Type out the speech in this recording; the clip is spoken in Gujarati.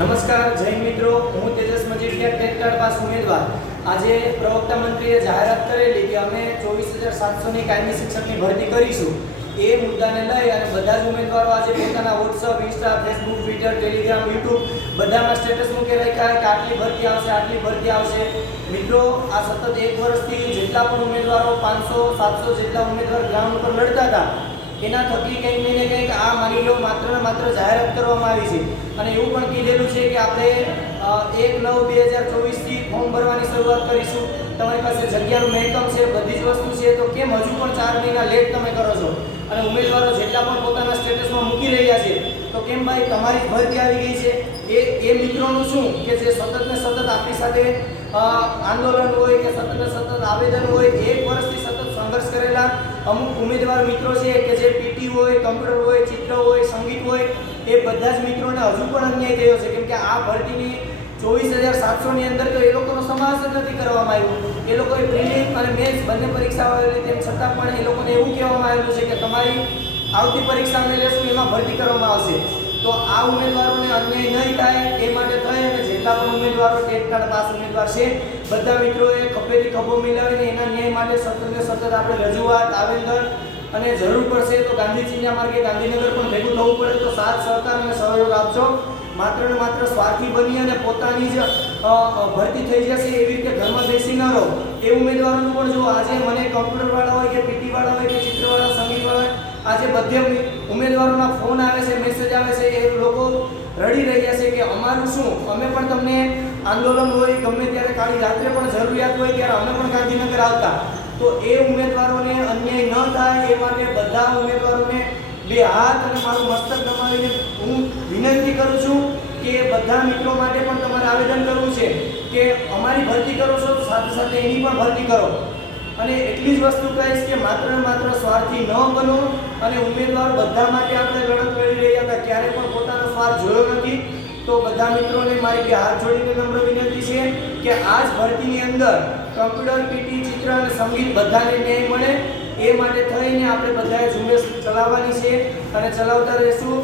નમસ્કાર જય મિત્રો, હું તેજસ મજીઠિયા ટેટ પાસ ઉમેદવાર. આજે પ્રવક્તા મંત્રીએ જાહેરાત કરેલી કે અમે 24,700ની કાયમી શિક્ષકની ભરતી કરીશું. એ મુદ્દાને લઈ અને બધા જ ઉમેદવારો આજે પોતાના WhatsApp, Insta, Facebook, Twitter, Telegram, YouTube બધામાં સ્ટેટસ મૂકી રાખ્યા કે આટલી ભરતી આવશે, આટલી ભરતી આવશે. મિત્રો, આ સતત એક વર્ષથી જેટલા પણ ઉમેદવારો 500-700 જેટલા ઉમેદવાર ગ્રાઉન્ડ ઉપર લડતા હતા, એના થકી કંઈક ને કંઈક આ માની લો માત્ર ને માત્ર જાહેરાત કરવામાં આવી છે. અને એવું પણ કીધેલું છે કે આપણે 1/9/2024થી ફોર્મ ભરવાની શરૂઆત કરીશું. તમારી પાસે જગ્યાનું મહેકમ છે, બધી જ વસ્તુ છે, તો કેમ હજુ પણ 4 મહિના લેટ તમે કરો છો? અને ઉમેદવારો જેટલા પણ પોતાના સ્ટેટસમાં મૂકી રહ્યા છે, તો કેમ ભાઈ તમારી ભરતી આવી ગઈ છે? એ મિત્રોનું શું કે જે સતત ને સતત આપણી સાથે આંદોલન હોય કે સતત ને સતત આવેદન હોય, એક વર્ષથી સતત સંઘર્ષ કરેલા અમુક ઉમેદવાર મિત્રો છે કે જે પીટી હોય, કમ્પ્યુટર હોય, ચિત્ર હોય, સંગીત હોય, એ બધા જ મિત્રોને હજુ પણ અન્યાય થયો છે. કેમ કે આ ભરતીની 24,700ની અંદર તો એ લોકોનો સમાવેશ જ નથી કરવામાં આવ્યો. એ લોકોએ પ્રિલિમ અને મેન્સ બંને પરીક્ષાઓ આવેલી, તેમ છતાં પણ એ લોકોને એવું કહેવામાં આવેલું છે કે તમારી આવતી પરીક્ષા અમે લેશું, એમાં ભરતી કરવામાં આવશે. તો આ ઉમેદવારોને અન્યાય નહીં થાય એ માટે થઈ અને જેટલા પણ ઉમેદવારો ટેટ પાસ ઉમેદવાર છે, બધા મિત્રોએ ખભેથી ખભો મિલાવીને એના ન્યાય માટે સતત ને સતત આપણે રજૂઆત, આવેદન અને જરૂર પડશે તો ગાંધીજીના માર્ગે ગાંધીનગર પણ ભેગું થવું પડે તો સાથ સહકાર અને સહયોગ આપજો. માત્ર ને માત્ર સ્વાર્થી બની અને પોતાની જ ભરતી થઈ જશે એવી રીતે ઘરમાં બેસી ન રહો. એ ઉમેદવારોનું પણ જો આજે મને કમ્પ્યુટરવાળા હોય કે પીટીવાળા હોય કે ચિત્રવાળા, સંગીતવાળા, આજે બધે ઉમેદવારોના ફોન આવે છે, મેસેજ આવે છે, એ લોકો રડી રહ્યા છે કે અમારું શું, અમે પણ તમને આંદોલન હોય ગમે ત્યારે કાળી રાત્રે પણ જરૂરિયાત હોય ત્યારે અમે પણ ગાંધીનગર આવતા. તો એ ઉમેદવારોને અન્યાય ન થાય એ માટે બધા ઉમેદવારોને બે હાથ અને મારું મસ્તક દબાવીને હું વિનંતી કરું છું કે બધા મિત્રો માટે પણ તમારે આવેદન કરવું છે કે અમારી ભરતી કરો છો તો સાથે સાથે એની પણ ભરતી કરો. અને એટલી જ વસ્તુ કહીશ કે માત્ર ને માત્ર સ્વાર્થી ન બનો. અને ઉમેદવારો બધા માટે આપણે લડત લડી રહ્યા હતા, ક્યારે પણ પોતાનો સ્વાર્થ જોયો નથી. તો બધા મિત્રોને મારી બે હાથ જોડીને નમ્ર વિનંતી છે કે આ જ ભરતીની અંદર કમ્પ્યુટર, પીટી, ચિત્ર અને સંગીત બધાને ન્યાય મળે એ માટે થઈને આપણે બધાએ ઝુંબેશ ચલાવવાની છે અને ચલાવતા રહીશું.